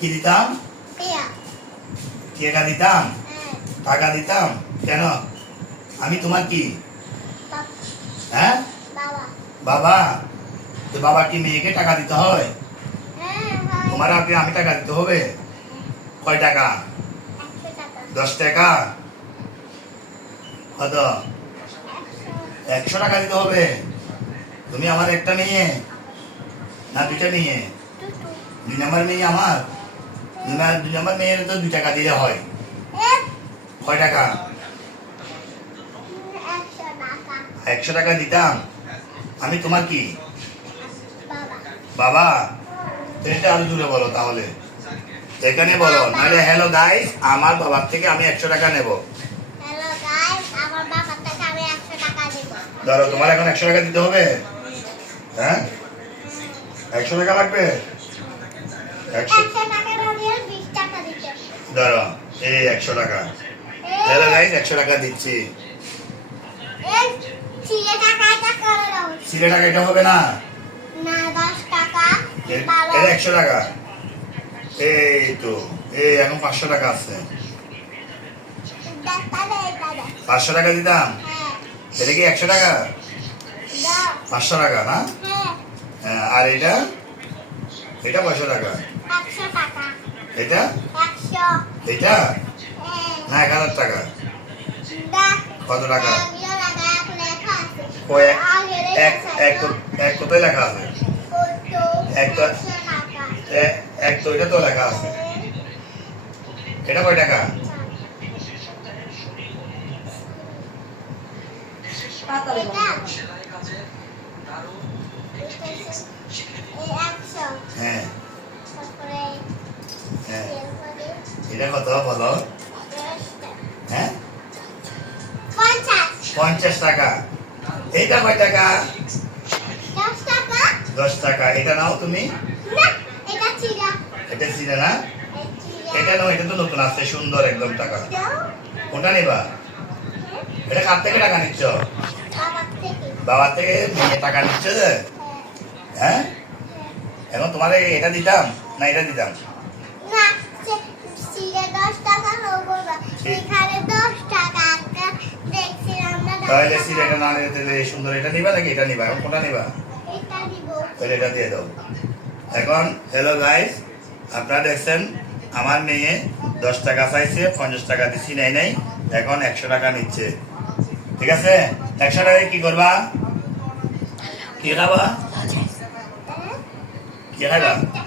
কি দিতাম? টাকা দিতাম? টাকা দিতাম কেন? আমি তোমার কি? হ্যাঁ, বাবা। তো বাবা কি মেয়েকে টাকা দিতে হয়? তোমার আমি টাকা দিতে হবে? কয় টাকা? 10 টাকা? কত? 100 টাকা দিতে হবে। তুমি আমার একটা মেয়ে না দুইটা মেয়ে? 2 নম্বর মেয়ে আমার। 2 নম্বর মেয়ের তো 2 টাকা দিলে হয়। কয় টাকা? 100 টাকা দিতাম। আমি তোমার কি? বাবা। তো এটা আরো জোরে বলো তাহলে, এখানে বলো, নাহলে হ্যালো গাইস আমার বাবার থেকে আমি 100 টাকা নেব। ধরো তোমার এখন 100 টাকা দিতে হবে। হ্যাঁ, 100 টাকা লাগবে। 100 ধরো এই 100 টাকা। হ্যালো গাইস 100 টাকা দিচ্ছি। সিলে টাকা এটা হবে না, এটা 100 টাকা। এই তো এই এখন 500 টাকা আছে। 500 টাকা দিতাম। এটা কি 100 টাকা? 500 টাকা না? আর এটা এটা 500 টাকা। এটা এটা না 1000 টাকা। কত টাকা? এক কোথায় লেখা আছে? এক তো এটা তো লেখা আছে। এটা কয় টাকা? হ্যাঁ হ্যাঁ, এটা কত বলো? হ্যাঁ 50 টাকা। এইটা কয় টাকা? 10 টাকা। এটা নাও তুমি। এটা ছিল না, এটা নাও। এটা তো নতুন আছে, সুন্দর একদম টাকা। কোনটা নেবা? এটা কার থেকে টাকা নিচ্ছ? বাবার থেকে মেয়ে টাকা নিচ্ছ যে? হ্যাঁ, এখন তোমার এটা দিতাম না এটা দিতাম? তাহলে সিলেটা না নিলে তাহলে সুন্দর এটা নিবা নাকি এটা নিবা? এখন কোনটা নিবা? তাহলে এটা দিয়ে দাও। এখন হ্যালো গাইস, আপনারা দেখছেন আমার মেয়ে 10 টাকা চাইছে, 50 টাকা দিছি নাই, এখন 100 টাকা নিচ্ছে। ঠিক আছে, 100 টাকায় কি করবা? কি খাবা? কি খাইবা?